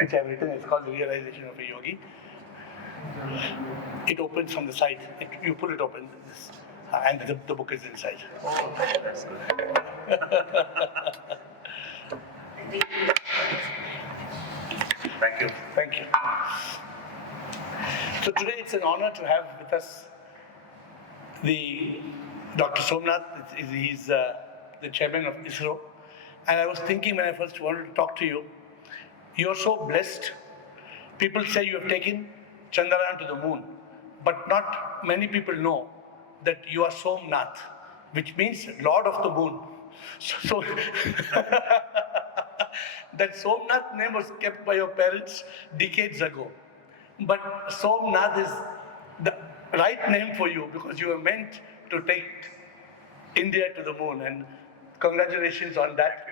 which I've written. It's called The Realization of a Yogi. It opens from the side. You pull it open, and the book is inside. Oh, that's good. Thank you. Thank you. So today it's an honor to have with us the Dr. Somnath. He's the Chairman of ISRO. And I was thinking when I first wanted to talk to you, you're so blessed. People say you have taken Chandrayaan to the moon, but not many people know that you are Somnath, which means Lord of the Moon. So that Somnath name was kept by your parents decades ago. But Somnath is the right name for you because you were meant to take India to the moon, and congratulations on that.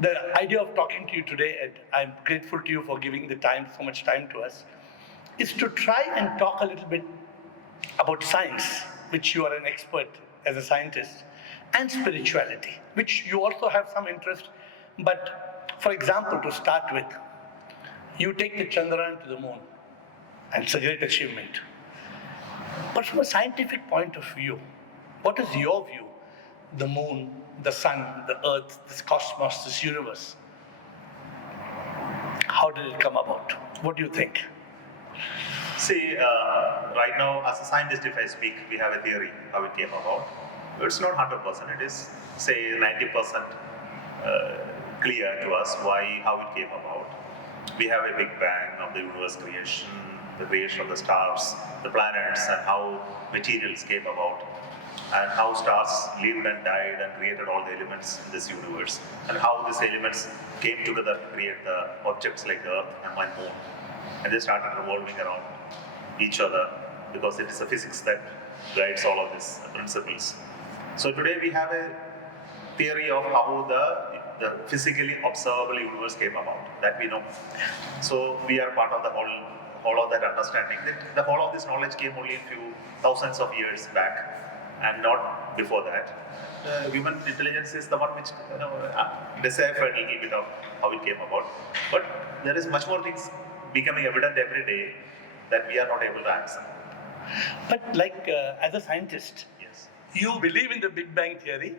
The idea of talking to you today, and I'm grateful to you for giving so much time to us, is to try and talk a little bit about science, which you are an expert as a scientist, and spirituality, which you also have some interest. But for example, to start with, you take the Chandrayaan to the moon, and it's a great achievement. But from a scientific point of view, what is your view? The moon, the sun, the earth, this cosmos, this universe. How did it come about? What do you think? See, right now, as a scientist, if I speak, we have a theory how it came about. It's not 100%. It is, say, 90% clear to us how it came about. We have a big bang of the universe creation, the creation of the stars, the planets, and how materials came about, and how stars lived and died and created all the elements in this universe, and how these elements came together to create the objects like the Earth and Moon. And they started revolving around each other because it is the physics that guides all of these principles. So today we have a theory of how the physically observable universe came about, that we know. So we are part of the whole of that understanding, that the whole of this knowledge came only a few thousands of years back, and not before that. Human intelligence is the one which deciphered a little bit of how it came about. But there is much more things becoming evident every day that we are not able to answer. But as a scientist, yes, you believe in the Big Bang theory.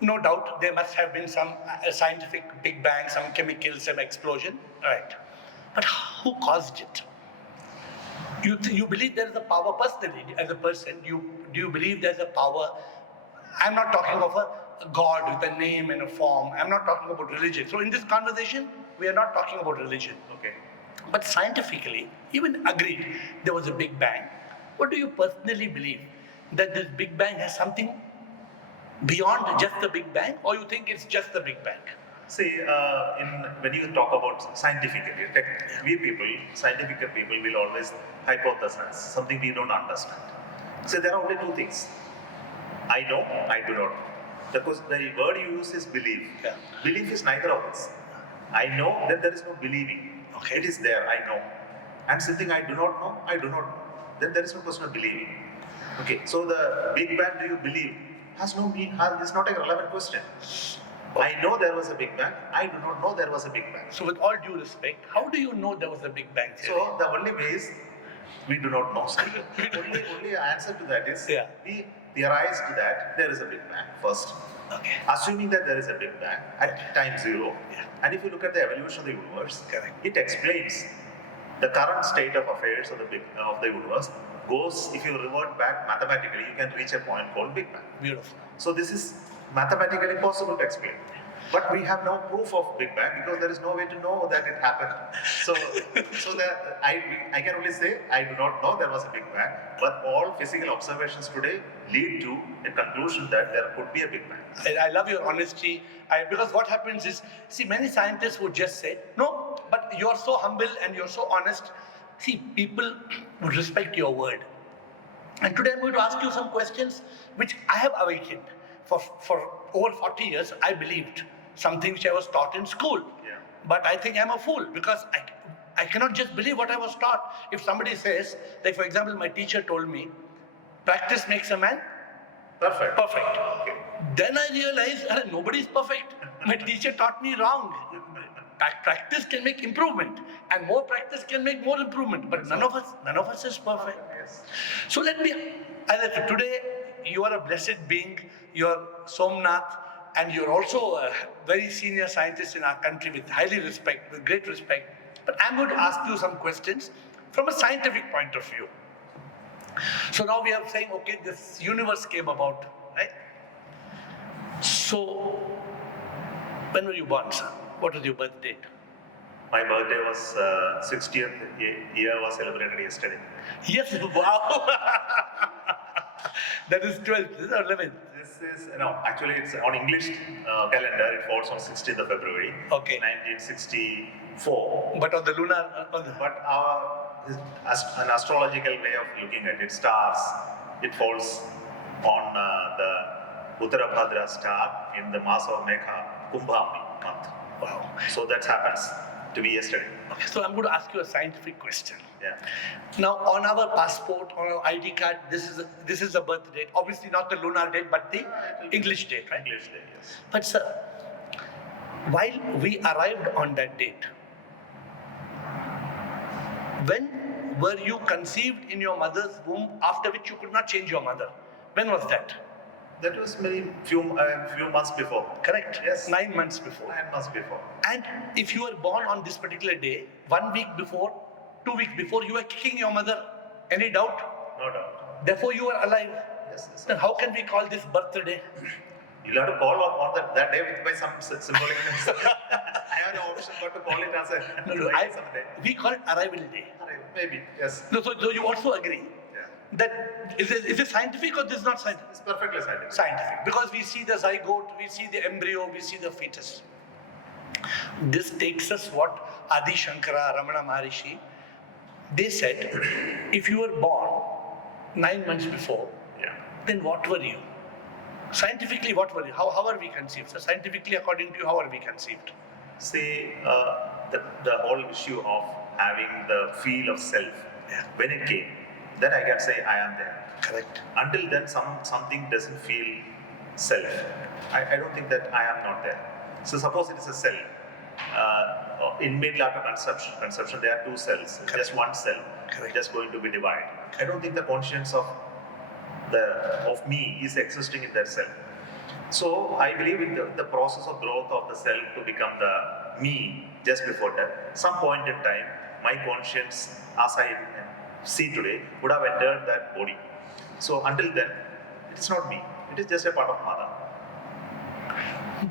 No doubt there must have been some scientific Big Bang, some chemical, some explosion, right? But who caused it? You believe there is a power personally, as a person, do you believe there's a power? I'm not talking of a God with a name and a form. I'm not talking about religion. So in this conversation, we are not talking about religion. okay. But scientifically, even agreed there was a Big Bang. What do you personally believe? That this Big Bang has something beyond just the Big Bang, or you think it's just the Big Bang? See, when you talk about scientifically, scientific people will always hypothesize something we don't understand. So there are only two things. I know, I do not know. Because the word you use is belief. Yeah. Belief is neither of this. I know, then there is no believing. Okay. It is there, I know. And something I do not know, I do not know. Then there is no question of believing. Okay, so the Big Bang, do you believe, has no meaning, is not a relevant question. I know there was a Big Bang, I do not know there was a Big Bang. So with all due respect, how do you know there was a Big Bang theory? So the only way is, we do not know. only answer to that is, we theorized that there is a Big Bang first. Okay. Assuming that there is a Big Bang at time zero, and if you look at the evolution of the universe, it explains the current state of affairs of the universe. If you revert back mathematically, you can reach a point called Big Bang. Beautiful. So this is mathematically possible to explain. But we have no proof of Big Bang because there is no way to know that it happened. So I can only say I do not know there was a Big Bang, but all physical observations today lead to a conclusion that there could be a Big Bang. I love your honesty, because what happens is, see, many scientists would just say, no, but you're so humble and you're so honest. See, people would respect your word. And today I'm going to ask you some questions which I have awakened. For over 40 years, I believed something which I was taught in school. Yeah. But I think I'm a fool because I cannot just believe what I was taught. If somebody says, like for example, my teacher told me, practice makes a man perfect. Okay. Then I realized, nobody is perfect. My teacher taught me wrong. Practice can make improvement, and more practice can make more improvement. But none of us is perfect. Yes. So let me, today you are a blessed being. You are Somnath, and you're also a very senior scientist in our country with with great respect. But I'm going to ask you some questions from a scientific point of view. So now we are saying, okay, this universe came about, right? So, when were you born, sir? What was your birth date? My birthday was 60th year was celebrated yesterday. Yes, wow. That is 12th, this is 11th. This is, no, actually it's on English calendar, it falls on 16th of February, Okay. 1964. But on the lunar, But an astrological way of looking at it, stars, it falls on the Uttarabhadra star in the mass of Megha, Kumbha month. wow. So that happens to be yesterday. Okay, so I'm going to ask you a scientific question. Yeah. Now, on our passport, on our ID card, this is a birth date. Obviously, not the lunar date, but the English date, right? English day, yes. But sir, while we arrived on that date, when were you conceived in your mother's womb, after which you could not change your mother? When was that? That was few months before. Correct? Yes. 9 months before. 9 months before. And if you were born on this particular day, 1 week before, 2 weeks before, you were kicking your mother. Any doubt? No doubt. Therefore, you are alive. Yes, yes. Then how can we call this birthday? You'll have to call on that day by some symbolic names. I have no option but to call it as a No, someday. we call it arrival day. Maybe, yes. No, so you also agree Yeah. that is it scientific or this is not scientific? It's perfectly scientific. Scientific, because we see the zygote, we see the embryo, we see the fetus. This takes us what Adi Shankara, Ramana Maharishi, they said, if you were born 9 months before, Yeah. then what were you? Scientifically, what were you? How are we conceived? So scientifically, according to you, how are we conceived? See, the whole issue of having the feel of self, Yeah. when it came, then I can say I am there. Correct. Until then, something doesn't feel self. I don't think that I am not there. So suppose it is a cell. In mid-latter conception, there are two cells. Correct. Just one cell, Correct. just going to be divided. I don't think the conscience of me is existing in that cell. So I believe in the process of growth of the cell to become the me just before death. Some point in time, my conscience, as I see today, would have entered that body. So until then, it is not me. It is just a part of mother.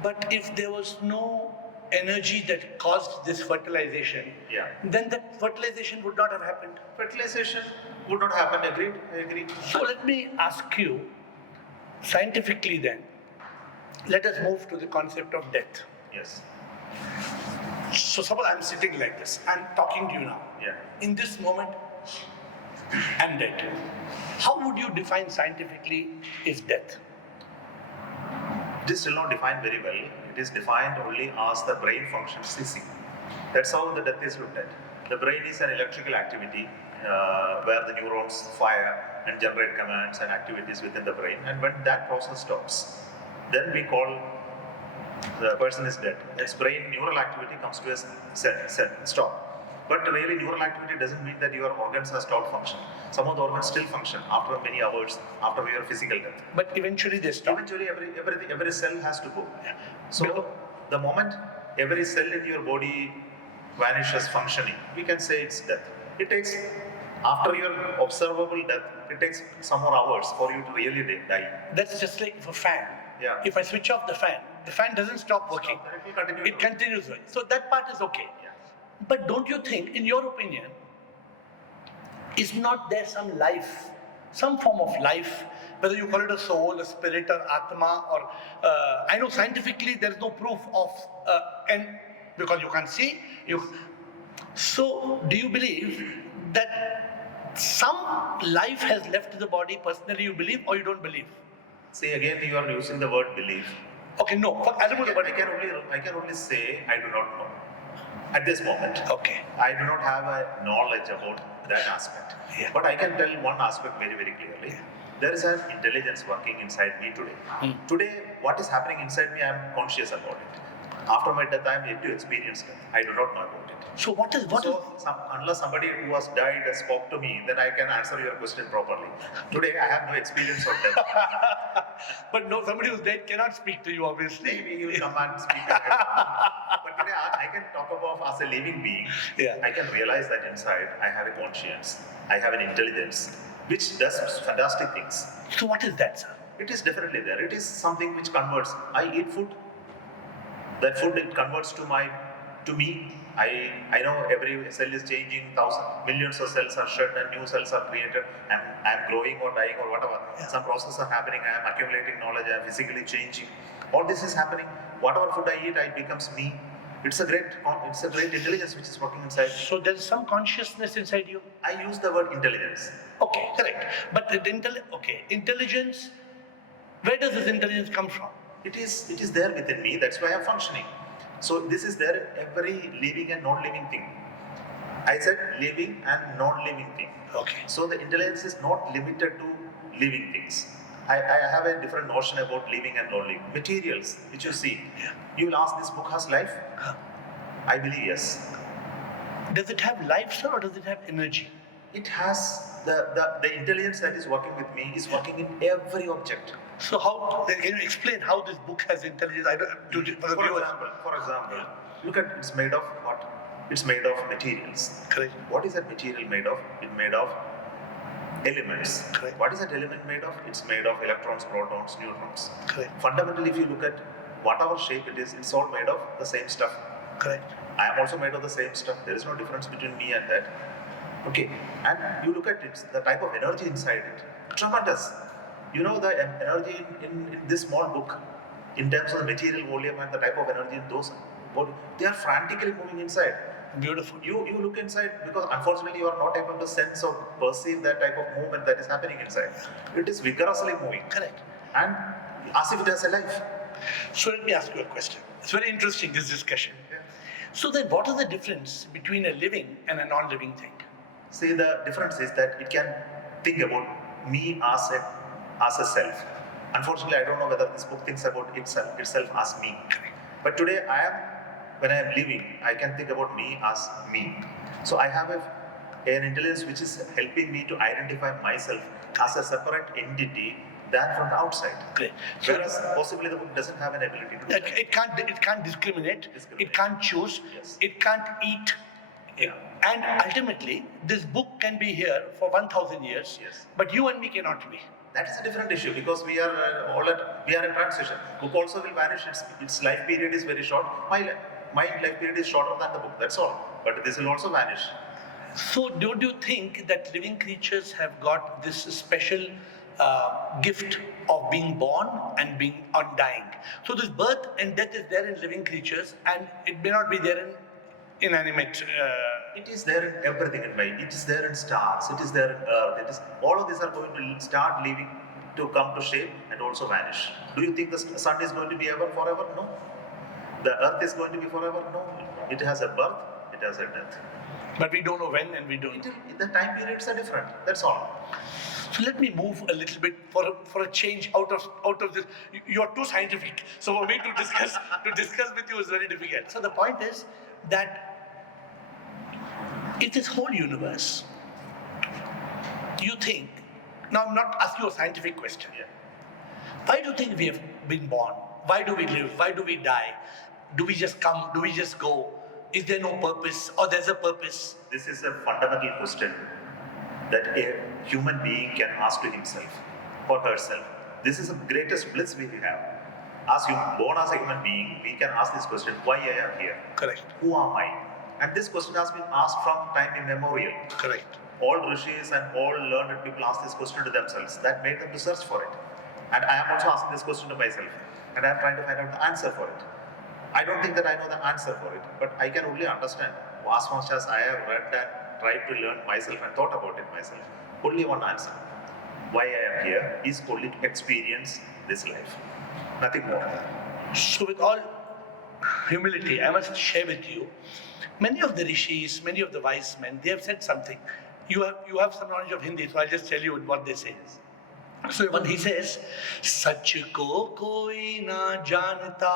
But if there was no energy that caused this fertilization, Yeah. then that fertilization would not have happened. Fertilization would not happen. Agreed? I agree. So let me ask you, scientifically then, let us move to the concept of death. Yes. So suppose I'm sitting like this, I'm talking to you now. Yeah. In this moment, I'm dead. How would you define scientifically is death? It is still not defined very well. It is defined only as the brain function ceasing. That's how the death is looked at. The brain is an electrical activity where the neurons fire and generate commands and activities within the brain. And when that process stops, then we call the person is dead. Its brain neural activity comes to a stop. But really, neural activity doesn't mean that your organs have stopped function. Some of the organs still function after many hours after your physical death. But eventually they stop. Eventually, every cell has to go. So, the moment every cell in your body vanishes functioning, we can say it's death. It takes, after your observable death, it takes some more hours for you to really die. That's just like a fan. Yeah. If I switch off the fan doesn't stop working. It will continue. It continues. So that part is okay. Yeah. But don't you think, in your opinion, is not there some life, some form of life, whether you call it a soul, a spirit, or Atma, or I know scientifically there is no proof of and because you can't see you. So do you believe that some life has left the body? Personally, you believe or you don't believe? See, again, you are using the word belief. Okay, no. I don't know the word. I can only say I do not know. At this moment, Okay. I do not have a knowledge about that aspect. Yeah. But I can tell one aspect very, very clearly. There is an intelligence working inside me today. Today, what is happening inside me, I am conscious about it. After my death, I am yet to experience death. I do not know about it. So what is Unless somebody who has died spoke to me, then I can answer your question properly. Today, I have no experience of death. But no, somebody who's dead cannot speak to you, obviously. Maybe he will come and speak. But today, I can talk about as a living being. Yeah. I can realize that inside I have a conscience, I have an intelligence, which does fantastic things. So what is that, sir? It is definitely there. It is something which converts. I eat food. That food it converts to me. I know every cell is changing. Millions of cells are shed and new cells are created. I'm growing or dying or whatever. Yeah. Some processes are happening. I am accumulating knowledge. I am physically changing. All this is happening. Whatever food I eat, it becomes me. It's a great intelligence which is working inside. So there is some consciousness inside you. I use the word intelligence. Okay, correct. But intelligence. Where does this intelligence come from? It is there within me. That's why I'm functioning. So this is there in every living and non-living thing. I said living and non-living thing. Okay. So the intelligence is not limited to living things. I have a different notion about living and non-living. Materials, which you see. Yeah. You will ask, this book has life? I believe yes. Does it have life, sir, or does it have energy? It has the intelligence that is working with me is working in every object. So can you explain how this book has intelligence? For example, look at it's made of what? It's made of materials. Correct. What is that material made of? It's made of elements. Correct. What is that element made of? It's made of electrons, protons, neutrons. Correct. Fundamentally, if you look at whatever shape it is, it's all made of the same stuff. Correct. I am also made of the same stuff. There is no difference between me and that. Okay, and you look at it, the type of energy inside it, tremendous. You know the energy in this small book, in terms of the material volume and the type of energy in those, they are frantically moving inside. Beautiful. You look inside because unfortunately you are not able to sense or perceive that type of movement that is happening inside. It is vigorously moving. Correct. And as if it has a life. So let me ask you a question. It's very interesting, this discussion. Yeah. So then what is the difference between a living and a non-living thing? See, the difference is that it can think about me as a self. Unfortunately, I don't know whether this book thinks about itself as me. But today, when I am living, I can think about me as me. So I have an intelligence which is helping me to identify myself as a separate entity than from the outside. Great. So Whereas possibly the book doesn't have an ability to do that. it can't discriminate. It can't choose. Yes. It can't eat. Yeah. And ultimately, this book can be here for 1,000 years, Yes. but you and me cannot be. That is a different issue because we are in transition. Book also will vanish. Its life period is very short. My life period is shorter than the book. That's all. But this will also vanish. So don't you think that living creatures have got this special gift of being born and being undying? So this birth and death is there in living creatures, and it may not be there in inanimate. It is there in everything in life. It is there in stars. It is there in earth. All of these are going to start leaving to come to shape and also vanish. Do you think the sun is going to be ever forever? No. The earth is going to be forever? No. It has a birth. It has a death. But we don't know when, and we don't know. The time periods are different. That's all. So let me move a little bit for a change out of this. You are too scientific, so for me to discuss with you is very difficult. So the point is that in this whole universe, you think. Now I'm not asking you a scientific question. Yeah. Why do you think we have been born? Why do we live? Why do we die? Do we just come? Do we just go? Is there no purpose, or there's a purpose? This is a fundamental question that a human being can ask to himself or herself. This is the greatest bliss we have. As you born as a human being, we can ask this question: why I am here? Correct. Who am I? And this question has been asked from time immemorial. Correct. All rishis and all learned people ask this question to themselves. That made them to search for it. And I am also asking this question to myself. And I am trying to find out the answer for it. I don't think that I know the answer for it, but I can only understand as much as I have read and tried to learn myself and thought about it myself. Only one answer. Why I am here is only to experience this life. Nothing more. So with all humility, I must share with you, many of the rishis, many of the wise men, they have said something. You have some knowledge of Hindi, so I'll just tell you what they say. So when he says, सच को कोई ना जानता,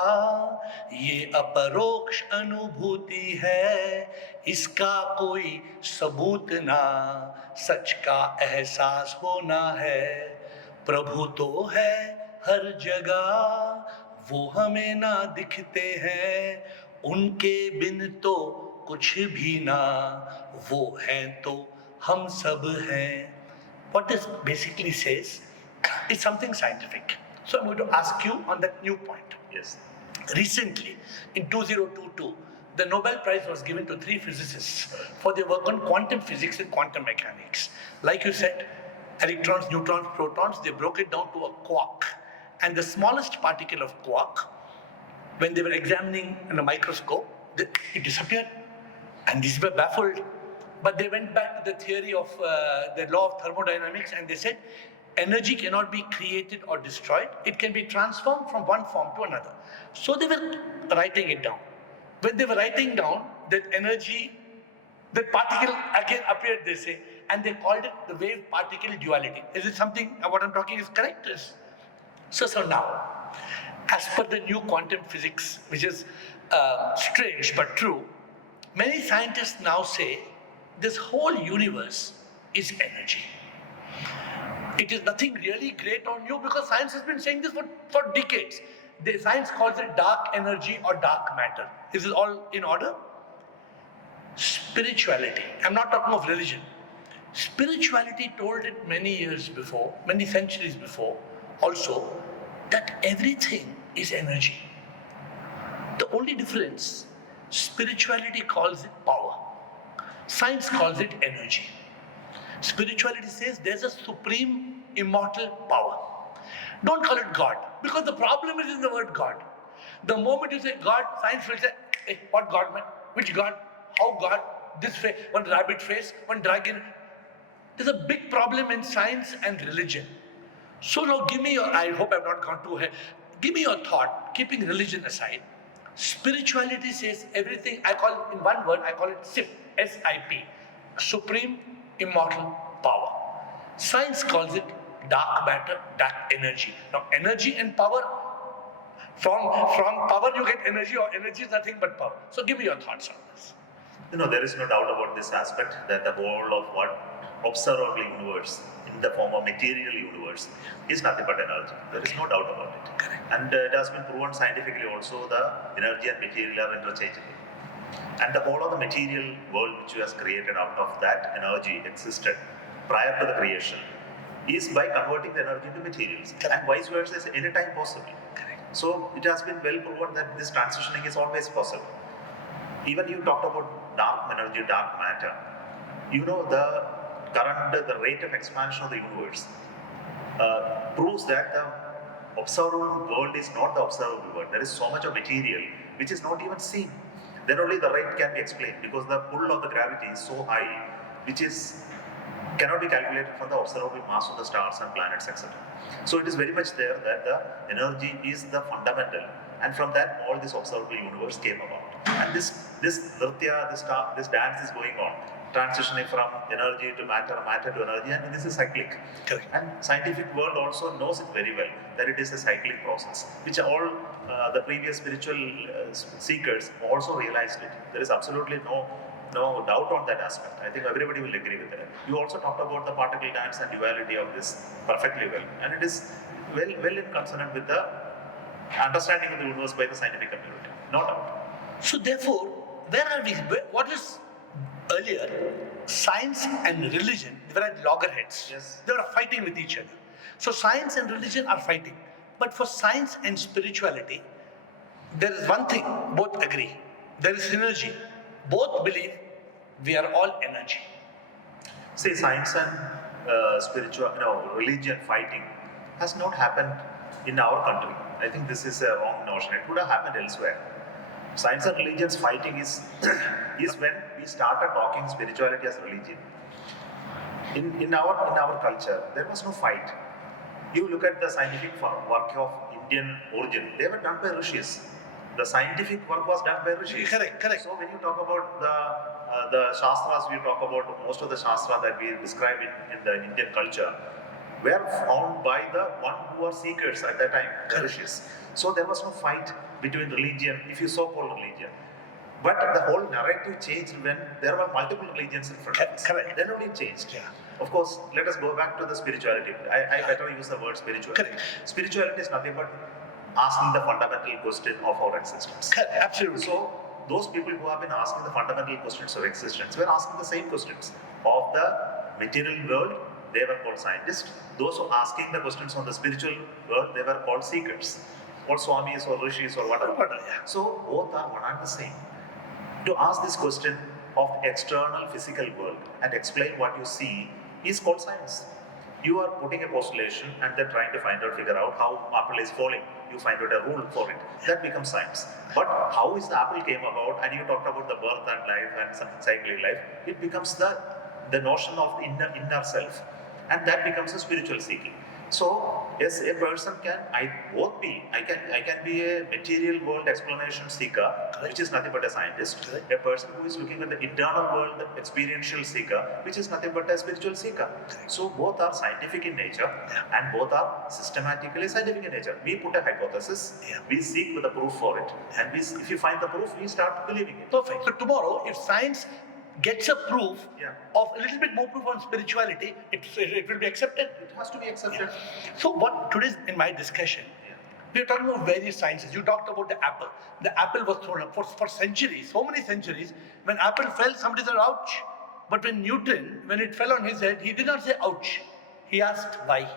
ये अपरोक्ष अनुभूति है, इसका कोई सबूत ना, सच का एहसास होना है, प्रभु तो है हर जगह, वो हमें ना दिखते हैं, उनके बिन तो कुछ भी ना, वो हैं तो हम सब हैं. What this basically says is something scientific. So I'm going to ask you on that new point. Yes. Recently, in 2022, the Nobel Prize was given to 3 physicists for their work on quantum physics and quantum mechanics. Like you said, electrons, neutrons, protons, they broke it down to a quark. And the smallest particle of quark, when they were examining in a microscope, it disappeared. And these were baffled. But they went back to the theory of the law of thermodynamics, and they said energy cannot be created or destroyed. It can be transformed from one form to another. So they were writing it down. When they were writing down that energy, that particle again appeared, they say, and they called it the wave-particle duality. Is it something, what I'm talking is correct? So now, as per the new quantum physics, which is strange but true, many scientists now say this whole universe is energy. It is nothing really great on you, because science has been saying this for decades. Science calls it dark energy or dark matter. Is this all in order? Spirituality. I'm not talking of religion. Spirituality told it many years before, many centuries before, also, that everything is energy. The only difference, spirituality calls it power. Science calls it energy. Spirituality says there's a supreme immortal power. Don't call it God, because the problem is in the word God. The moment you say God, science will say, hey, what God, man? Which God? How God? This face, one rabbit face, one dragon. There's a big problem in science and religion. So now give me your, I hope I've not gone too ahead, give me your thought, keeping religion aside. Spirituality says everything, I call it in one word, I call it SIP, S-I-P, Supreme Immortal Power. Science calls it dark matter, dark energy. Now energy and power, from power you get energy, or energy is nothing but power. So give me your thoughts on this. There is no doubt about this aspect, that the whole of what observable universe in the form of material universe is nothing but energy. There is no doubt about it. Correct. And it has been proven scientifically also, the energy and material are interchangeable. And the whole of the material world which was created out of that energy existed prior to the creation is by converting the energy into materials. Correct. And vice versa is any time possible. Correct. So it has been well proven that this transitioning is always possible. Even you talked about dark energy, dark matter. The rate of expansion of the universe proves that the observable world is not the observable world. There is so much of material which is not even seen. Then only the rate can be explained, because the pull of the gravity is so high, which cannot be calculated from the observable mass of the stars and planets, etc. So it is very much there that the energy is the fundamental, and from that all this observable universe came about. And this nritya, this dance is going on, transitioning from energy to matter, matter to energy, and this is cyclic. Correct. And scientific world also knows it very well, that it is a cyclic process, which all the previous spiritual seekers also realized it. There is absolutely no doubt on that aspect. I think everybody will agree with that. You also talked about the particle dance and duality of this perfectly well, and it is well in consonant with the understanding of the universe by the scientific community, no doubt. So therefore, where are we? What is earlier? Science and religion, they were at loggerheads. Yes. They were fighting with each other. So science and religion are fighting. But for science and spirituality, there is one thing, both agree. There is synergy. Both believe we are all energy. See, science and religion fighting has not happened in our country. I think this is a wrong notion. It would have happened elsewhere. Science and religion's fighting is when we started talking spirituality as religion. In our culture, there was no fight. You look at the scientific work of Indian origin; they were done by rishis. The scientific work was done by rishis. Correct. So when you talk about the shastras, we talk about most of the shastra that we describe in the Indian culture. were found by the one who were seekers at that time, the rishis. So there was no fight between religion, if you so-called religion. But the whole narrative changed when there were multiple religions in front of us. Correct. Then only it changed. Yeah. Of course, let us go back to the spirituality. I better use the word spirituality. Correct. Spirituality is nothing but asking the fundamental question of our existence. Correct. Absolutely. So, those people who have been asking the fundamental questions of existence were asking the same questions of the material world. They were called scientists. Those who are asking the questions on the spiritual world, they were called seekers, or swamis, or rishis, or whatever. So, both are one and the same. To ask this question of the external physical world and explain what you see is called science. You are putting a postulation and then trying to figure out how apple is falling. You find out a rule for it. That becomes science. But how is the apple came about, and you talked about the birth and life and some cyclic life, it becomes the notion of the inner self. And that becomes a spiritual seeking. So, yes, a person can, I can be a material world explanation seeker, which is nothing but a scientist. A person who is looking at the internal world experiential seeker, which is nothing but a spiritual seeker. So, both are scientific in nature and both are systematically scientific in nature. We put a hypothesis, we seek the proof for it, and if you find the proof, we start believing it. Perfect. So tomorrow, if science gets a proof of a little bit more proof on spirituality, it will be accepted. It has to be accepted. So what today's in my discussion, we are talking about various sciences. You talked about the apple. The apple was thrown up for centuries, so many centuries. When apple fell, somebody said, ouch. But when Newton, when it fell on his head, he did not say ouch. He asked why.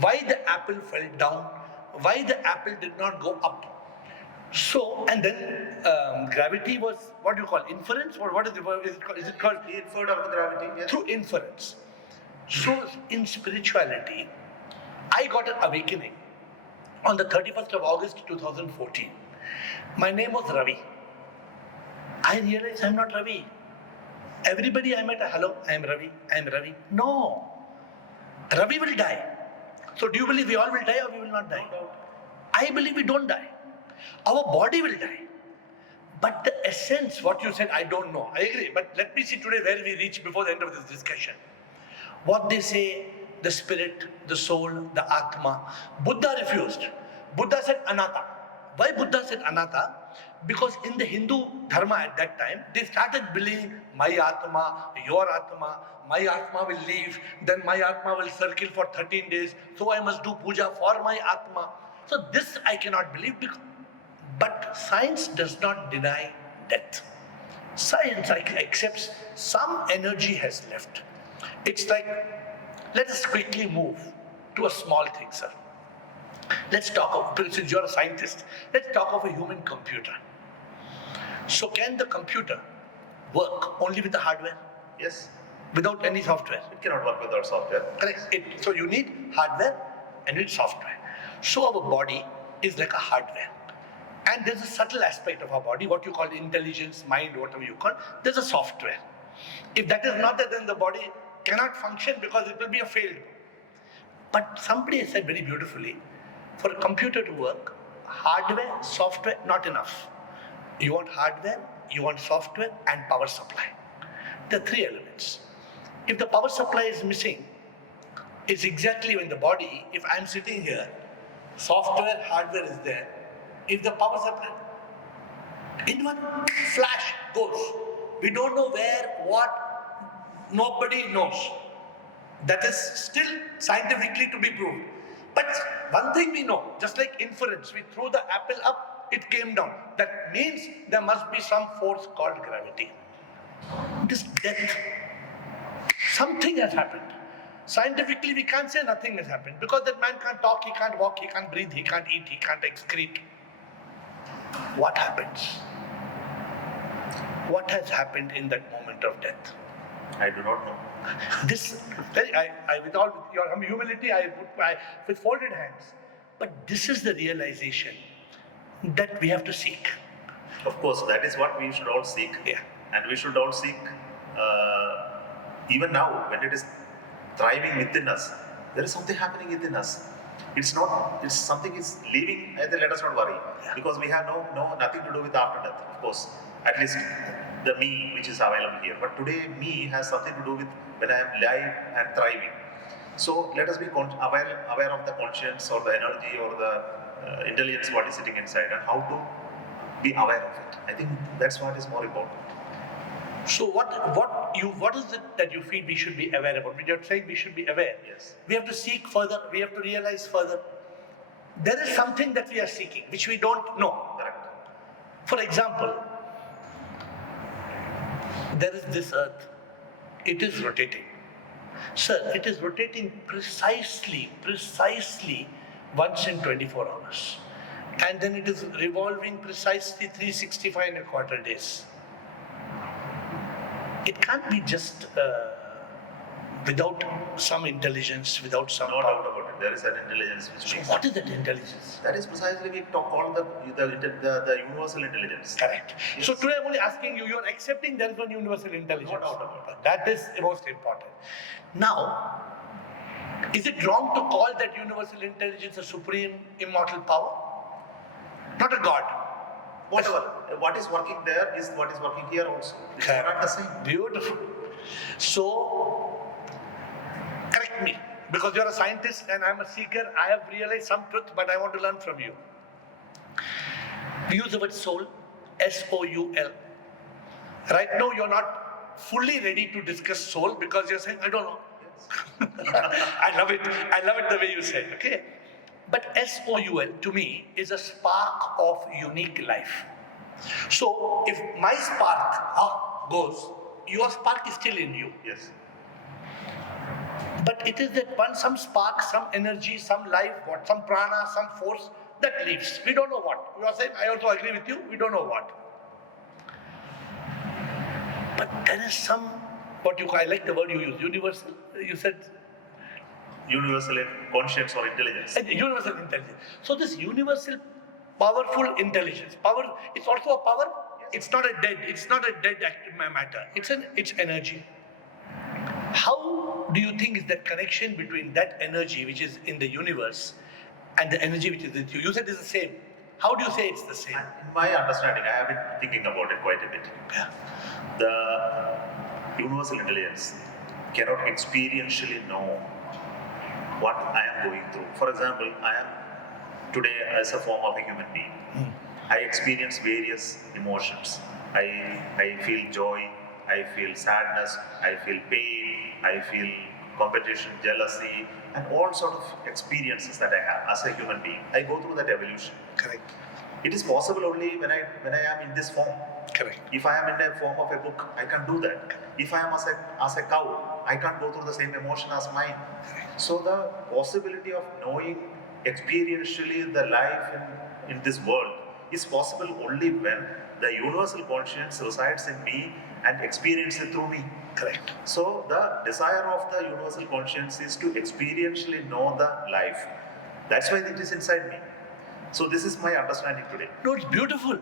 Why the apple fell down? Why the apple did not go up? So, and then gravity was, what do you call, inference? Or what is it called? He inferred of the gravity, yes. Through inference. So, in spirituality, I got an awakening on the 31st of August 2014. My name was Ravi. I realized I'm not Ravi. Everybody I met, hello, I am Ravi, I am Ravi. No. Ravi will die. So, do you believe we all will die or we will not die? No doubt. I believe we don't die. Our body will die. But the essence, what you said, I don't know. I agree. But let me see today where we reach before the end of this discussion. What they say, the spirit, the soul, the Atma. Buddha refused. Buddha said anatta. Why Buddha said anatta? Because in the Hindu dharma at that time, they started believing my Atma, your Atma, my Atma will leave, then my Atma will circle for 13 days, so I must do puja for my Atma. So this I cannot believe, but science does not deny death. Science accepts some energy has left. It's like, let us quickly move to a small thing, sir. Let's talk of, since you're a scientist, let's talk of a human computer. So can the computer work only with the hardware? Yes. Without any software? It cannot work without software. Correct. So you need hardware and you need software. So our body is like a hardware. And there's a subtle aspect of our body, what you call intelligence, mind, whatever you call, there's a software. If that is not there, then the body cannot function because it will be a failed. But somebody has said very beautifully, for a computer to work, hardware, software, not enough. You want hardware, you want software, and power supply. There are three elements. If the power supply is missing, it's exactly when the body, if I'm sitting here, software, hardware is there. If the power supply, in one flash goes. We don't know where, what, nobody knows. That is still scientifically to be proved. But one thing we know, just like inference, we threw the apple up, it came down. That means there must be some force called gravity. This death, something has happened. Scientifically, we can't say nothing has happened because that man can't talk, he can't walk, he can't breathe, he can't eat, he can't excrete. What happens? What has happened in that moment of death? I do not know. This, with all your humility, I with folded hands. But this is the realization that we have to seek. Of course, that is what we should all seek. Yeah. And we should all seek, even now, when it is thriving within us, there is something happening within us. It's something is leaving, either let us not worry. Yeah. Because we have nothing to do with after death, of course. At least the me which is available here. But today, me has something to do with when I am live and thriving. So let us be aware of the conscience or the energy or the intelligence what is sitting inside and how to be aware of it. I think that's what is more important. So what is it that you feel we should be aware about? When you're saying we should be aware, Yes. we have to seek further, we have to realize further. There is something that we are seeking, which we don't know. Correct. For example, there is this earth. It is rotating. Sir, it is rotating precisely once in 24 hours. And then it is revolving precisely 365 and a quarter days. It can't be just without some intelligence, without some No power. doubt about it. There is an intelligence which So makes what is that intelligence? that is precisely we talk called the universal intelligence. Correct. Yes. So today I'm only asking you, you're accepting there is one universal intelligence. No doubt about it. That is most important. Now, is it wrong to call that universal intelligence a supreme immortal power? Not a god. Whatever. What is working there is what is working here also. It's Correct. not the same. Beautiful. So, correct me, because you're a scientist and I'm a seeker. I have realized some truth, but I want to learn from you. We use the word soul, S-O-U-L. Right now, you're not fully ready to discuss soul because you're saying, I don't know. I love it. I love it the way you say it, okay? But S-O-U-L to me is a spark of unique life. So if my spark goes, your spark is still in you. Yes. But it is that some spark, some energy, some life, some prana, some force that leaves. We don't know what. You are saying, I also agree with you, we don't know what. But there is some, I like the word you use, universal. You said Universal conscience or intelligence. universal intelligence. So this universal powerful intelligence, power, it's also a power. It's not a dead matter. It's energy. How do you think is that connection between that energy which is in the universe and the energy which is in you? You said it's the same. How do you say it's the same? In my understanding, I have been thinking about it quite a bit. Yeah. The universal intelligence cannot experientially know what I am going through. For example, I am today as a form of a human being. I experience various emotions. I feel joy, I feel sadness, I feel pain, I feel competition, jealousy, and all sort of experiences that I have as a human being. I go through that evolution. Correct. It is possible only when I am in this form. Correct. If I am in the form of a book, I can do that. If I am as a cow, I can't go through the same emotion as mine. So the possibility of knowing experientially the life in this world is possible only when the universal conscience resides in me and experiences it through me. Correct. So the desire of the universal conscience is to experientially know the life. That's why it is inside me. So this is my understanding today. No, it's beautiful.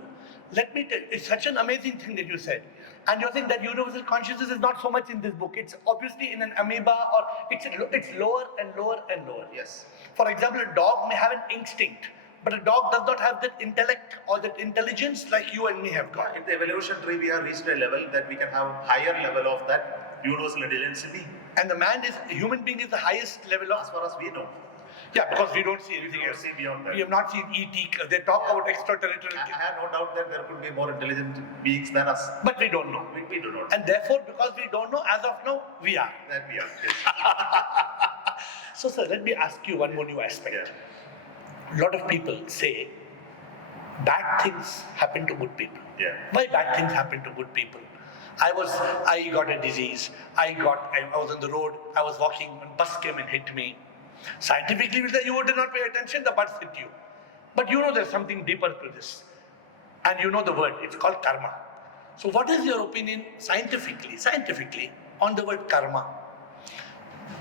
Let me tell you, it's such an amazing thing that you said. And you're saying that universal consciousness is not so much in this book. It's obviously in an amoeba, or it's lower and lower and lower. Yes. For example, a dog may have an instinct, but a dog does not have that intellect or that intelligence like you and me have got. In the evolution tree, we have reached a level that we can have higher level of that universal intelligence in me. And a human being is the highest level As of. far as we know. Yeah, because we don't see anything We don't else. see beyond that. We have not seen ET. They talk about extraterrestrial, I have no doubt that there could be more intelligent beings than us. but we don't know. We do not. And therefore, because we don't know, as of now, we are. That we are. Yes. So, sir, let me ask you one more new aspect. Yeah. A lot of people say bad things happen to good people. Yeah. Why bad things happen to good people? I got a disease. I was on the road. I was walking. One bus came and hit me. Scientifically, you did not pay attention. The bus hit you. But you know there's something deeper to this, and you know the word. It's called karma. So, what is your opinion scientifically, on the word karma?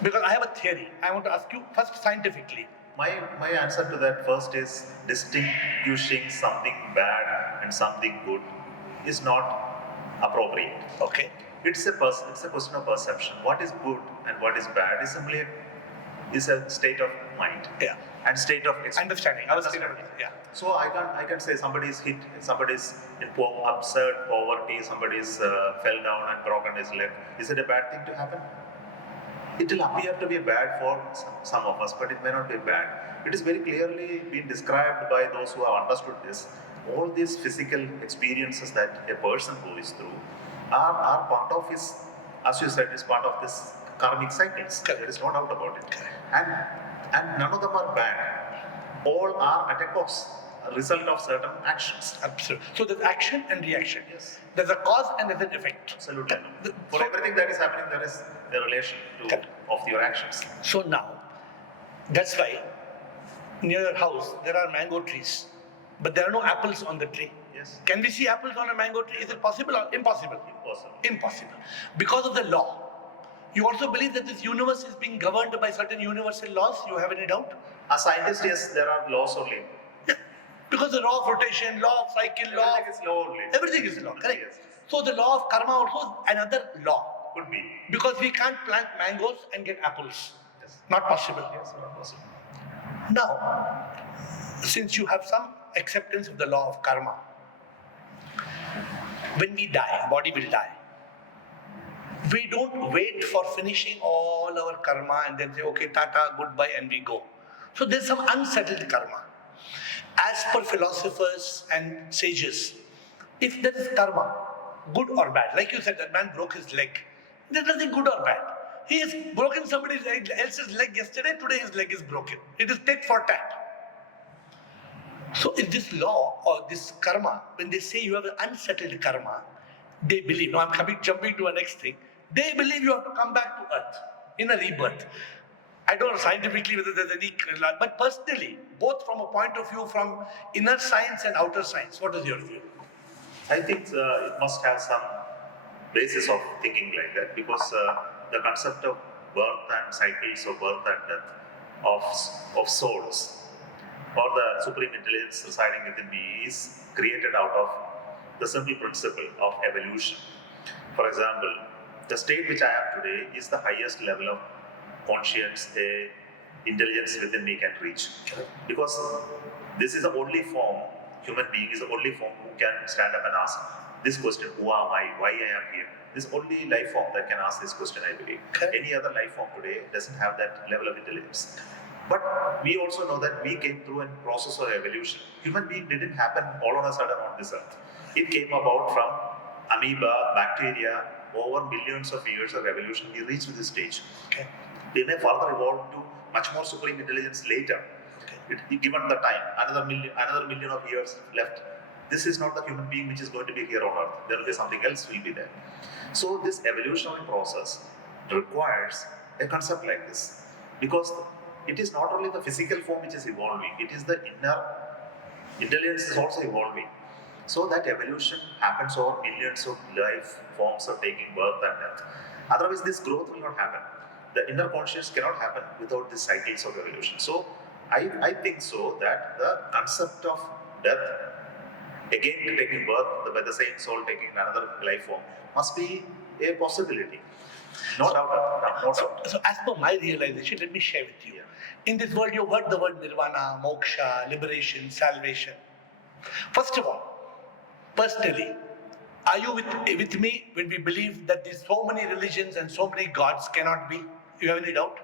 Because I have a theory. I want to ask you first scientifically. My answer to that first is distinguishing something bad and something good is not appropriate. Okay. It's a question of perception. What is good and what is bad is simply a state of mind. Yeah. And state of Understanding. Yeah. So I can say somebody is hit, somebody is in absurd poverty, somebody is fell down and broken his leg. Is it a bad thing to happen? It will appear to be bad for some of us, but it may not be bad. It is very clearly been described by those who have understood this. All these physical experiences that a person goes through are part of his, as you said, is part of this karmic cycles. Correct. There is no doubt about it. And none of them are bad. All are at a cost, a result of certain actions. Absolutely. So there's action and reaction. Yes. There's a cause and there's an effect. Absolutely. The- For everything that is happening, there is a relation to Correct. of your actions. So now, that's why near your house there are mango trees, but there are no apples on the tree. Yes. Can we see apples on a mango tree? Is it possible or impossible? Impossible. Impossible. Because of the law. You also believe that this universe is being governed by certain universal laws? You have any doubt? As scientists, yes, there are laws only. Yeah. Because the law of rotation, law of cycle, law Everything is law only. everything is law, correct? Yes. So the law of karma also is another law. Could be. Because we can't plant mangoes and get apples. Yes. Not possible. Yes, not possible. Now, since you have some acceptance of the law of karma, when we die, body will die. We don't wait for finishing all our karma and then say, okay, tata, goodbye, and we go. So there's some unsettled karma. As per philosophers and sages, if there is karma, good or bad, like you said, that man broke his leg. There's nothing good or bad. He has broken somebody else's leg yesterday, today his leg is broken. It is tit for tat. So in this law or this karma, when they say you have an unsettled karma, they believe, now I'm jumping to a next thing, they believe you have to come back to earth in a rebirth. I don't know scientifically whether there's any, but personally, both from a point of view from inner science and outer science, what is your view? I think it must have some basis of thinking like that, because the concept of birth and cycles of birth and death of souls or the supreme intelligence residing within me is created out of the simple principle of evolution. For example, the state which I am today is the highest level of conscience, intelligence within me can reach. Because this is the only form, human being is the only form who can stand up and ask this question, who am I, why I am here? This only life form that can ask this question, I believe. Okay. Any other life form today doesn't have that level of intelligence. But we also know that we came through a process of evolution. Human being didn't happen all on a sudden on this earth. It came about from amoeba, bacteria, over millions of years of evolution, we reached this stage. Okay. We may further evolve to much more supreme intelligence later. Given the time, another million of years left. This is not the human being which is going to be here on earth. There will be something else will be there. So this evolutionary process requires a concept like this, because it is not only the physical form which is evolving, it is the inner intelligence is also evolving. So that evolution happens over millions of life forms of taking birth and death. Otherwise this growth will not happen. The inner consciousness cannot happen without the cycles of evolution. So I think so that the concept of death, again taking birth by the same soul taking another life form, must be a possibility. No doubt. So as per my realization, let me share with you. Yeah. In this world, you've heard the word nirvana, moksha, liberation, salvation. First of all, personally, are you with me when we believe that there's so many religions and so many gods cannot be? You have any doubt?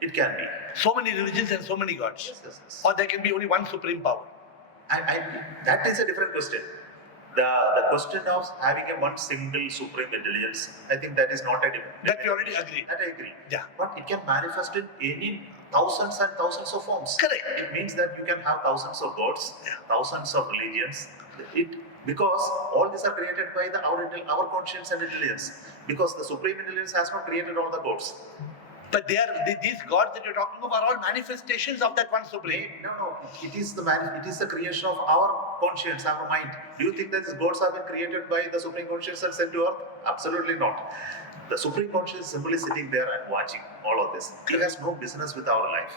It can be. So many religions and so many gods. Yes. Or there can be only one supreme power. That is a different question. The question of having a one single supreme intelligence, I think that is not a different. That we already agree. That I agree. Yeah. But it can manifest in any thousands and thousands of forms. Correct. It means that you can have thousands of gods, Yeah. thousands of religions. Because all these are created by our conscience and intelligence. Because the supreme intelligence has not created all the gods. But these gods that you're talking of are all manifestations of that one supreme. No. It is the creation of our conscience, our mind. Do you think that these gods have been created by the supreme conscience and sent to earth? Absolutely not. The supreme conscience is simply sitting there and watching all of this. He has no business with our life.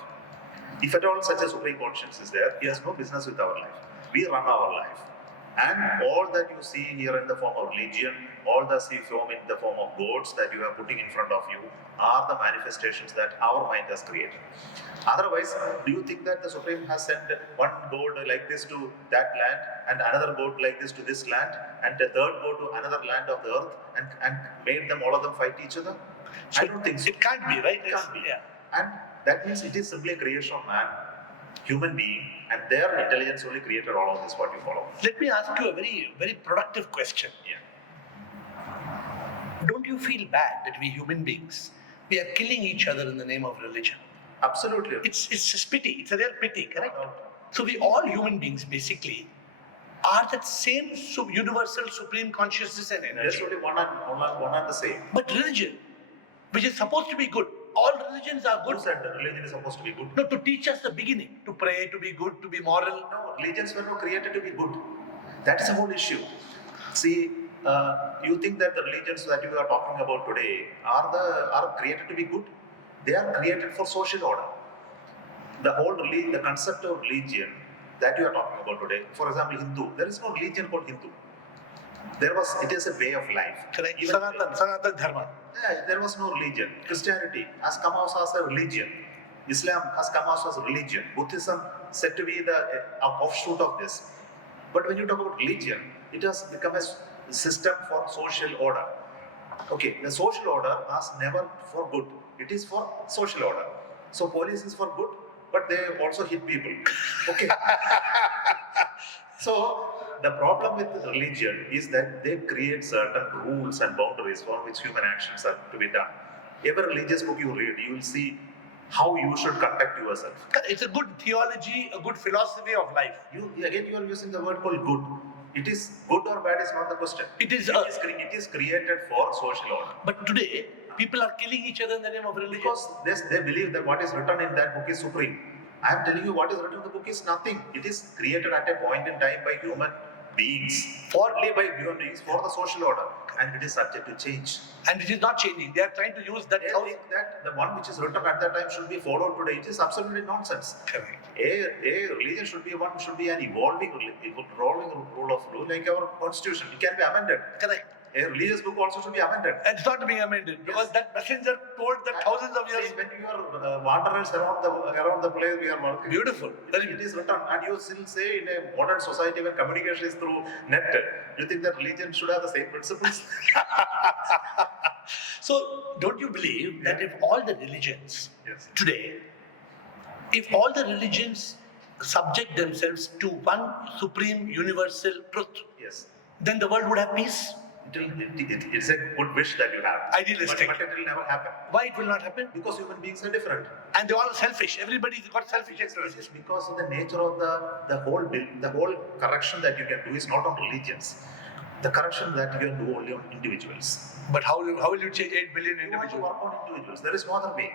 If at all such a supreme conscience is there, he has no business with our life. We run our life. And all that you see here in the form of religion, all that you form in the form of gods that you are putting in front of you are the manifestations that our mind has created. Otherwise, do you think that the Supreme has sent one god like this to that land and another god like this to this land and a third god to another land of the earth and made them all of them fight each other? So I don't think so. It can't be, right? It can't be. Yeah. And that means it is simply a creation of man, human being, and their intelligence only created all of this, what you follow. Let me ask you a very, very productive question. Yeah. Don't you feel bad that we human beings, we are killing each other in the name of religion? Absolutely. It's just pity. It's a real pity, correct? No. So we all human beings basically are that same universal supreme consciousness and There's energy. only one and the same. But religion, which is supposed to be good, all religions are Who good. said that religion is supposed to be good? No, to teach us the beginning, to pray, to be good, to be moral. No, religions were not created to be good. That is the whole issue. See, you think that the religions that you are talking about today are created to be good? They are created for social order. The concept of religion that you are talking about today, for example, Hindu, there is no religion called Hindu. It is a way of life. Correct. Even- Sanatan Dharma. Yeah, there was no religion. Christianity has come out as a religion. Islam has come out as a religion. Buddhism said to be the offshoot of this. But when you talk about religion, it has become a system for social order. Okay, the social order is never for good. It is for social order. So police is for good, but they also hit people. Okay. So the problem with religion is that they create certain rules and boundaries for which human actions are to be done. Every religious book you read, you will see how you should conduct yourself. It's a good theology, a good philosophy of life. You are using the word called good. It is good or bad is not the question. It is, It is created for social order. but today, people are killing each other in the name of religion. Because they believe that what is written in that book is supreme. I am telling you what is written in the book is nothing. It is created at a point in time by human beings. Only by human beings for the social order. And it is subject to change. And it is not changing. They are trying to use that They think that the one which is written at that time should be followed today. It is absolutely nonsense. Correct. A religion should be an evolving rule of law like our constitution. It can be amended. Correct. A religious book also should be amended. It's not being amended because Yes. that messenger told that thousands of years. See, when you are wanderers around the place we are working. Beautiful. Very It is written, and you still say in a modern society when communication is through net, you think that religion should have the same principles? So, don't you believe that if all the religions Yes. today, if all the religions subject themselves to one supreme universal truth, Yes. then the world would have peace? It's a good wish that you have. Idealistic. But it will never happen. Why it will not happen? Because human beings are different. And they're all selfish. Everybody's got selfish This interests. is because of the nature of the whole correction that you can do is not on religions. The correction that you can do only on individuals. But how will you change 8 billion You want to individuals? work on individuals. There is no other way.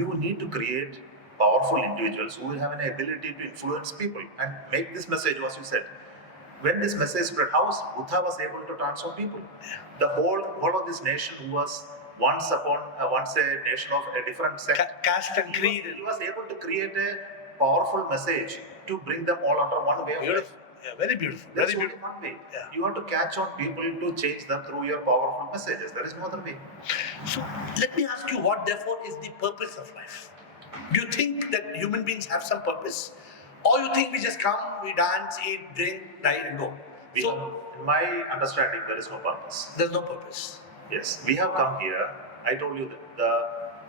You need to create powerful individuals who will have an ability to influence people and make this message, as you said. When this message spread, how Buddha was able to transform people? The whole of this nation was once a nation of a different sect. Caste and creed. He was able to create a powerful message to bring them all under one way of life. Beautiful. Yeah, very beautiful. There Very is only beautiful. one way. Yeah. You have to catch on people to change them through your powerful messages. There is no other way. So let me ask you what therefore is the purpose of life? Do you think that human beings have some purpose? Or you think we just come, we dance, eat, drink, die and go? In my understanding, there is no purpose. There's no purpose. Yes, we have come here. I told you that the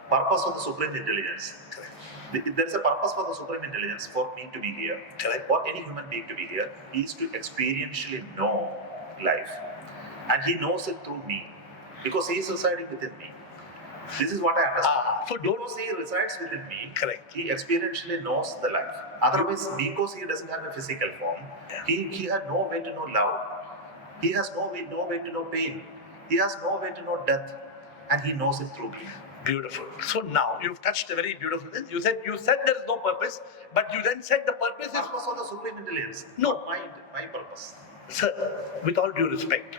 purpose of the supreme intelligence. Correct. There is a purpose for the supreme intelligence for me to be here. Correct. For any human being to be here is to experientially know life, and he knows it through me because he is residing within me. This is what I understand. So don't. Because he resides within me, Correct. he experientially knows the life. Otherwise, because he doesn't have a physical form, Yeah. he had no way to know love. He has no way to know pain. He has no way to know death, and he knows it through me. Beautiful. So now you've touched a very beautiful thing. You said there is no purpose, but you then said the purpose The is. purpose of the supreme intelligence, No. not my purpose. Sir, with all due respect,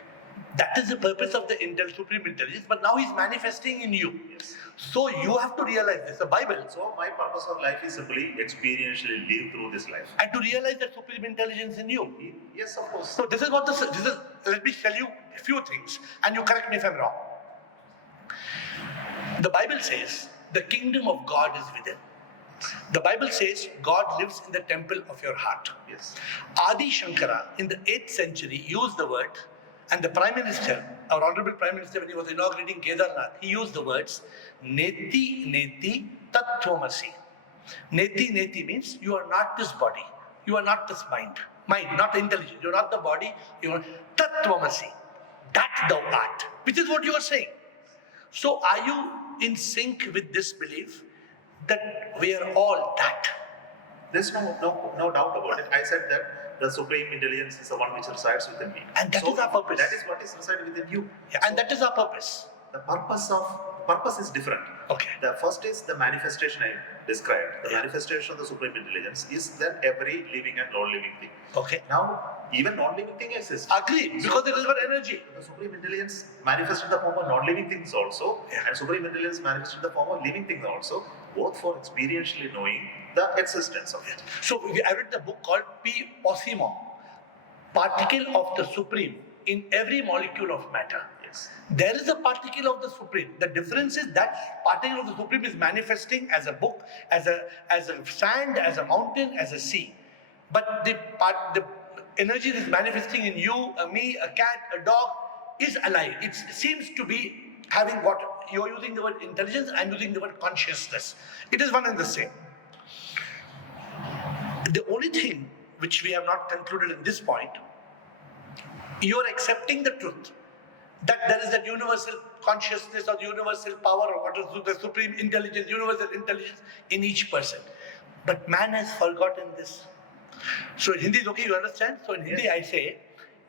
That is the purpose of the supreme intelligence, but now he's manifesting in you. Yes. So you have to realize this. The Bible. So my purpose of life is simply experientially live through this life. And to realize that supreme intelligence in you. Yes, of course. So this is what this is. Let me tell you a few things, and you correct me if I'm wrong. The Bible says the kingdom of God is within. The Bible says God lives in the temple of your heart. Yes. Adi Shankara in the 8th century used the word, and the Prime Minister, our Honorable Prime Minister, when he was inaugurating Kedarnath, he used the words Neti Neti Tattvamasi. Neti Neti means you are not this body, you are not this mind, not the intelligence, you are not the body, you are Tattvamasi. That thou art, which is what you are saying. So are you in sync with this belief that we are all that? There's no doubt about it. I said that the supreme intelligence is the one which resides within me. And that is our purpose. That is what is residing within you. Yeah, and that is our purpose. The purpose is different. Okay. The first is the manifestation I described. The manifestation of the supreme intelligence is that every living and non-living thing. Okay. Now, even non-living thing exists. Agree, because it is about energy. The supreme intelligence manifests in the form of non-living things also, and supreme intelligence manifests in the form of living things also, both for experientially knowing the existence of it. So I read the book called P. Osimo, Particle of the Supreme in Every Molecule of Matter. Yes. There is a particle of the Supreme. The difference is that particle of the Supreme is manifesting as a book, as a sand, as a mountain, as a sea. But the energy that is manifesting in you, me, a cat, a dog, is alive. It seems to be having what you're using the word intelligence, I'm using the word consciousness. It is one and the same. The only thing which we have not concluded in this point, you are accepting the truth that there is that universal consciousness or the universal power or what is the supreme intelligence, universal intelligence in each person. But man has forgotten this. So in Hindi is okay, you understand? So in Hindi Yes. I say,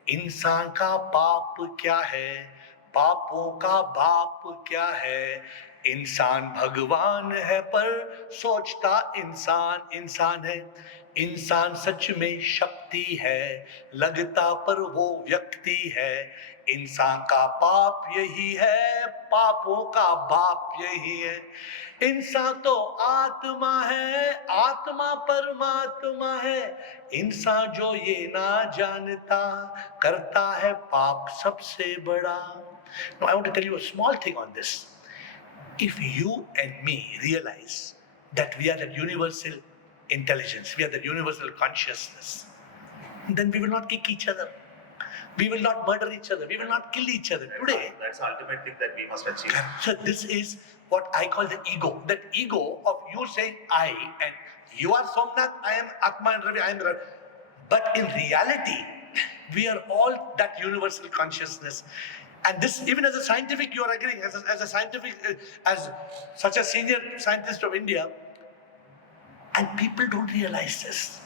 इंसान का पाप क्या है, पापों का बाप क्या है, इंसान भगवान है पर सोचता इंसान है, इंसान सच में शक्ति है, लगता पर वो व्यक्ति है, इंसान का पाप यही है, पापों का बाप यही है, इंसान तो आत्मा है, आत्मा परमात्मा है, इंसान जो ये ना जानता करता है पाप सबसे बड़ा. Now I want to tell you a small thing on this. If you and me realize that we are that universal intelligence, we are that universal consciousness, then we will not kick each other. We will not murder each other. We will not kill each other. Today, That's the ultimate thing that we must achieve. so this is what I call the ego. That ego of you saying I and you are Somnath, I am Atman, Ravi, I am Ravi. But in reality, we are all that universal consciousness. And this, even as a scientific, you are agreeing, as a scientific, as such a senior scientist of India, and people don't realize this.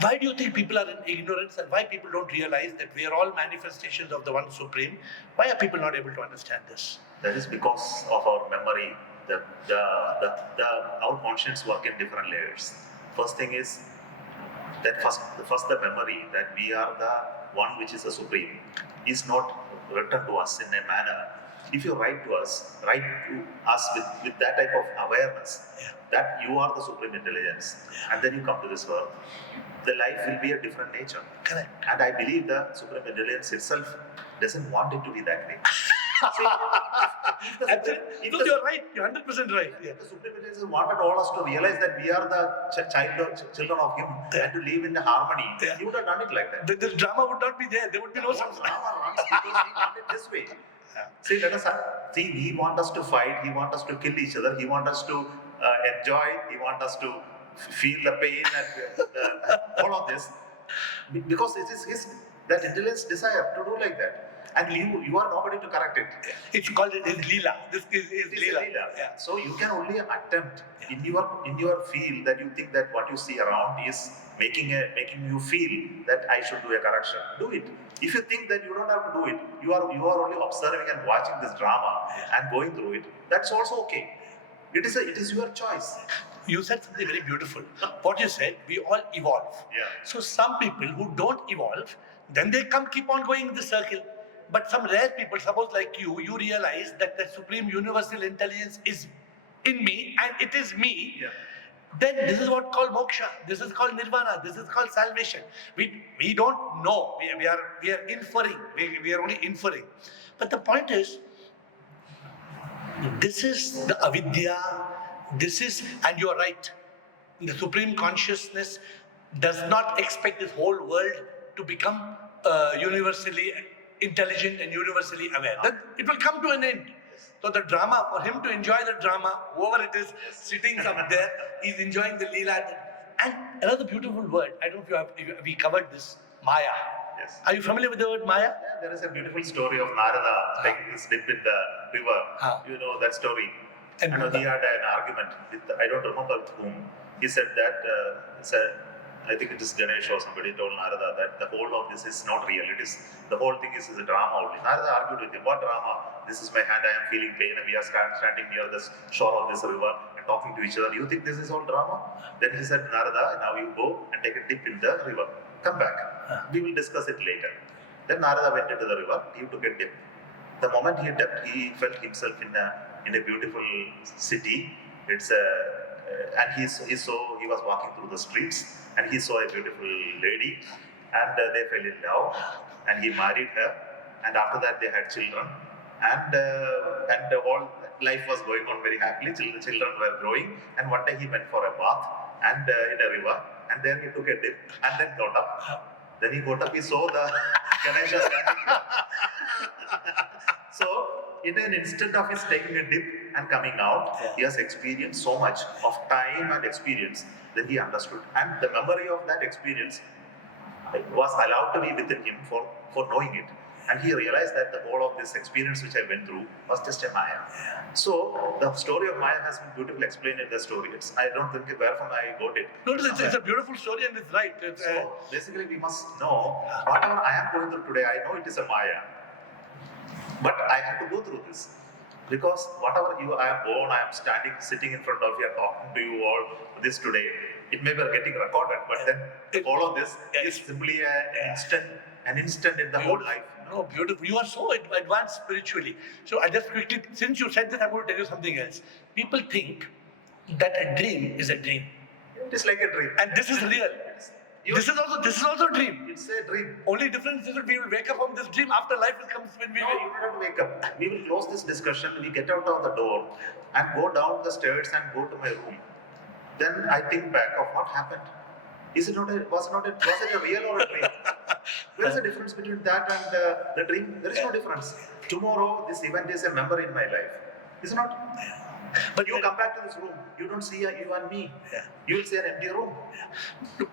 Why do you think people are in ignorance, and why people don't realize that we are all manifestations of the one Supreme? Why are people not able to understand this? That is because of our memory. Our conscience work in different layers. First thing is that the memory that we are the one which is the Supreme is not written to us in a manner. If you write to us with that type of awareness that you are the Supreme Intelligence, and then you come to this world, the life will be a different nature. Correct. And I believe the Supreme Intelligence itself doesn't want it to be that way. You're right. You're 100% right. Yeah. If the Supreme Intelligence wanted all us to realize that we are the children of Him and to live in harmony, He would have done it like that. The drama would not be there. There would be no Drama runs because He wanted this way. See, He wants us to fight. He wants us to kill each other. He wants us to enjoy. He wants us to feel the pain and all of this, because it is that intelligence desire to do like that. And you are nobody to correct it. It's called his Leela. This is Leela. Yeah. So you can only attempt in your feel that you think that what you see around is making you feel that I should do a correction. Do it. If you think that you don't have to do it, you are only observing and watching this drama and going through it. That's also okay. It is your choice. You said something very beautiful. What you said, we all evolve. Yeah. So some people who don't evolve, then they keep on going in the circle. but some rare people, suppose like you realize that the supreme universal intelligence is in me and it is me. Yeah. Then this is what called moksha. This is called nirvana. This is called salvation. We don't know. We are inferring. We are only inferring. But the point is, this is the avidya. This is, and you are right. The supreme consciousness does not expect this whole world to become universally intelligent and universally aware. That it will come to an end. So the drama, for him to enjoy the drama, whoever it is sitting up there, is enjoying the leela. And another beautiful word, I don't know if we covered this, Maya. Yes. Are you familiar with the word Maya? Yeah, there is a beautiful story of Narada taking his dip in the river. You know that story. And he had an argument with, I don't remember with whom. He said that, I think it is Ganesh or somebody told Narada that the whole of this is not real. The whole thing is a drama only. Narada argued with him, what drama? This is my hand, I am feeling pain, and we are standing near the shore of this river and talking to each other. You think this is all drama? Then he said, Narada, now you go and take a dip in the river. Come back. We will discuss it later. Then Narada went into the river, he took a dip. The moment he dipped, he felt himself in a beautiful city. And he was walking through the streets and he saw a beautiful lady and they fell in love and he married her, and after that they had children and all life was going on very happily. The children were growing, and one day he went for a bath and in a river, and then he took a dip and then got up. Then he got up, he saw the Ganesha standing there. So in an instant of his taking a dip and coming out, he has experienced so much of time and experience that he understood. And the memory of that experience was allowed to be within him for knowing it. And he realized that the whole of this experience which I went through was just a Maya. So the story of Maya has been beautifully explained in the story. I don't think where from I got it. No, it's a beautiful story and it's right. So basically we must know whatever I am going through today, I know it is a Maya. But I have to go through this. Because whatever I am born, I am sitting in front of you and talking to you all this today, it may be getting recorded, but then all of this is simply an instant in the whole life. No, beautiful. You are so advanced spiritually. So I just quickly, since you said that, I'm going to tell you something else. People think that a dream is a dream. It is like a dream. And this is real. This is also a dream. It's a dream. Only difference is that we will wake up from this dream after life comes when we No, you do not wake up. We will close this discussion, we get out of the door and go down the stairs and go to my room. Then I think back of what happened. Was it a real or a dream? There is a difference between that and the dream. There is no difference. Tomorrow, this event is a memory in my life. Is it not? But you come back to this room, you don't see you and me. You will see an empty room.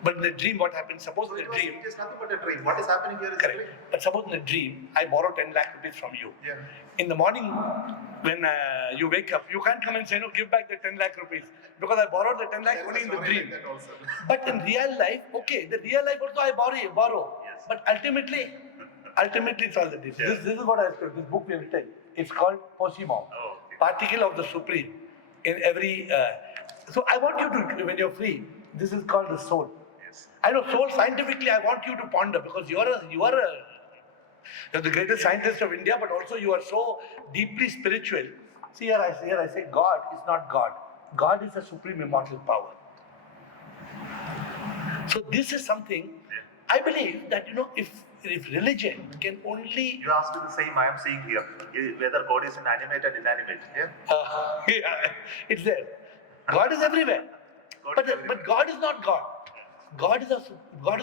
But in the dream, what happens? Suppose in the dream. It is nothing but a dream. What is happening here is correct. a dream. But suppose in the dream, I borrow 10 lakh rupees from you. Yeah. In the morning, when you wake up, you can't come and say, no, give back the 10 lakh rupees. Because I borrowed the 10 lakh only in the dream. But in real life, okay, the real life also I borrow. Yes. But ultimately it's all the dream. Yeah. This is what I said. This book we have written. It's called Posimon. Oh, okay. Particle of the Supreme. In every, so I want you to, when you're free, this is called the soul. Yes. I know soul scientifically I want you to ponder, because you're the greatest scientist of India, but also you are so deeply spiritual. See here I say God is not God. God is a supreme immortal power. So this is something, I believe that, if religion can only... You asked the same I am seeing here, whether God is inanimate and inanimate. Yeah? It's there. God is everywhere. But God is not God. God is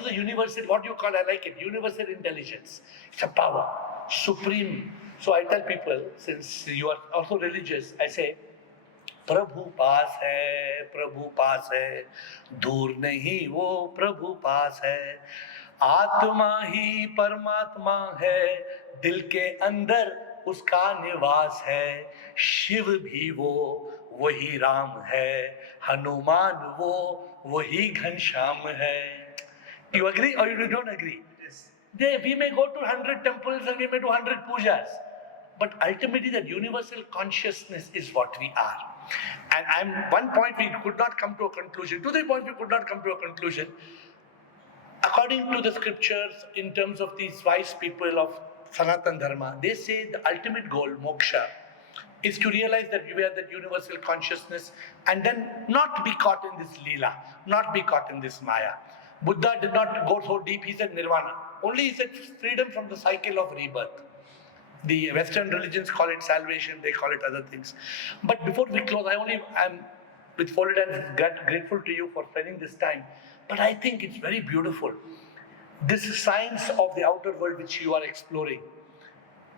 a universal, what you call, I like it, universal intelligence. It's a power, supreme. So I tell people, since you are also religious, I say, प्रभु पास है, दूर नहीं वो प्रभु पास है, आत्मा ही परमात्मा है, दिल के अंदर उसका निवास है, शिव भी वो वही राम है, हनुमान वो वही घनश्याम है. You agree or you don't agree? Yes. We may go to 100 temples and we may do 100 pujas, but ultimately that universal consciousness is what we are. And one point we could not come to a conclusion. 2-3 points we could not come to a conclusion. According to the scriptures, in terms of these wise people of Sanatan Dharma, they say the ultimate goal, moksha, is to realize that we are that universal consciousness and then not be caught in this lila, not be caught in this maya. Buddha did not go so deep, he said nirvana. Only he said freedom from the cycle of rebirth. The Western religions call it salvation, they call it other things. But before we close, I'm with folded hands grateful to you for spending this time. But I think it's very beautiful. This science of the outer world which you are exploring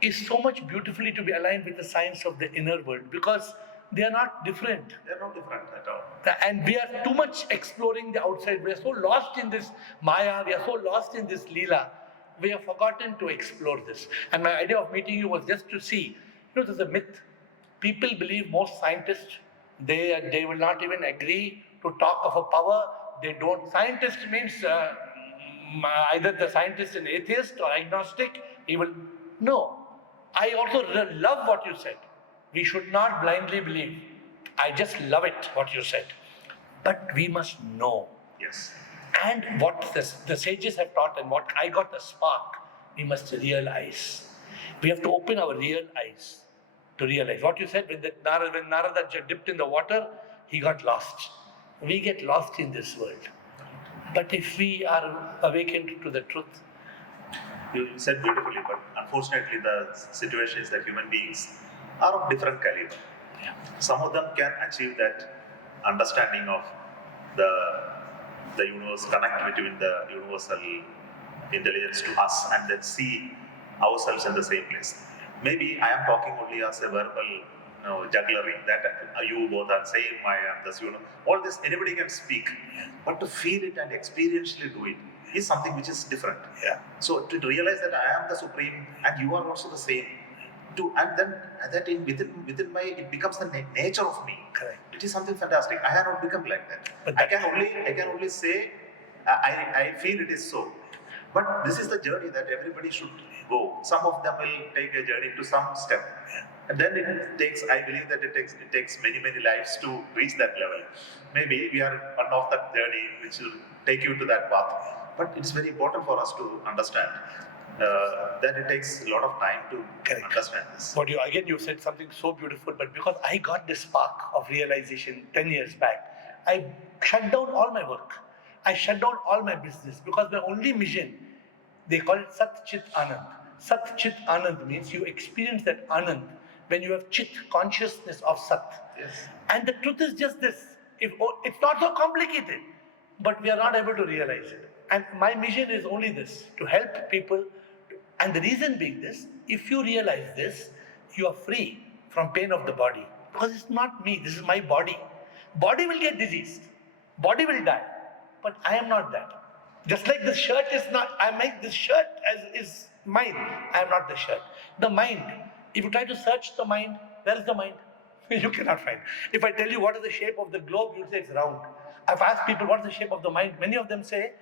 is so much beautifully to be aligned with the science of the inner world because they are not different. They're not different at all. And we are too much exploring the outside. We are so lost in this maya, we are so lost in this leela. We have forgotten to explore this. And my idea of meeting you was just to see, there's a myth. People believe most scientists, they will not even agree to talk of a power. They don't. Scientist means either the scientist is an atheist or agnostic. He will, no. I also love what you said. We should not blindly believe. I just love it, what you said. But we must know. Yes. And what the sages have taught and what I got the spark, we must realize. We have to open our real eyes to realize. What you said, when Narada dipped in the water, he got lost. We get lost in this world. But if we are awakened to the truth. You said beautifully, but unfortunately the situation is that human beings are of different caliber. Yeah. Some of them can achieve that understanding of the universe, connect between the universal intelligence to us and then see ourselves in the same place. Maybe I am talking only as a verbal jugglery that you both are same, I am this, all this anybody can speak, but to feel it and experientially do it is something which is different. Yeah. So to realize that I am the supreme and you are also the same, and then that within my it becomes the nature of me. Correct. It is something fantastic. I have not become like that. But I can only say I feel it is so. But this is the journey that everybody should go. Some of them will take a journey to some step, and then it takes. I believe that it takes many lives to reach that level. Maybe we are one of that journey which will take you to that path. But it's very important for us to understand that it takes a lot of time to understand this. But you said something so beautiful, but because I got this spark of realization 10 years back, I shut down all my work. I shut down all my business because my only mission, they call it Sat Chit Anand. Sat Chit Anand means you experience that Anand when you have Chit, consciousness of Sat. Yes. And the truth is just this. It's not so complicated, but we are not able to realize it. And my mission is only this, to help people. And the reason being this, if you realize this, you are free from pain of the body. Because it's not me, this is my body. Body will get diseased. Body will die. But I am not that. Just like this shirt is not, I make this shirt as is mine. I am not the shirt. The mind, if you try to search the mind, where is the mind? You cannot find. If I tell you what is the shape of the globe, you'll say it's round. I've asked people what is the shape of the mind. Many of them say,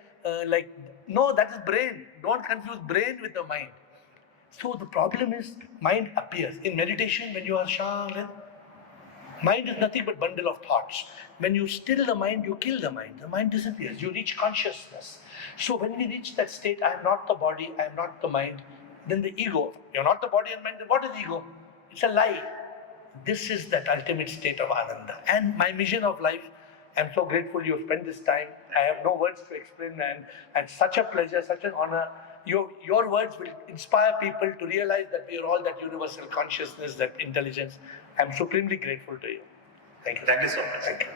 no, that is brain. Don't confuse brain with the mind. So the problem is, mind appears. In meditation, when you are shan't, mind is nothing but bundle of thoughts. When you still the mind, you kill the mind. The mind disappears. You reach consciousness. So when we reach that state, I am not the body, I am not the mind, then the ego, you're not the body and mind, then what is ego? It's a lie. This is that ultimate state of Ananda. And my mission of life, I'm so grateful you spent this time. I have no words to explain, and such a pleasure, such an honor. Your words will inspire people to realize that we are all that universal consciousness, that intelligence. I'm supremely grateful to you. Thank you. Thank you so much. Thank you.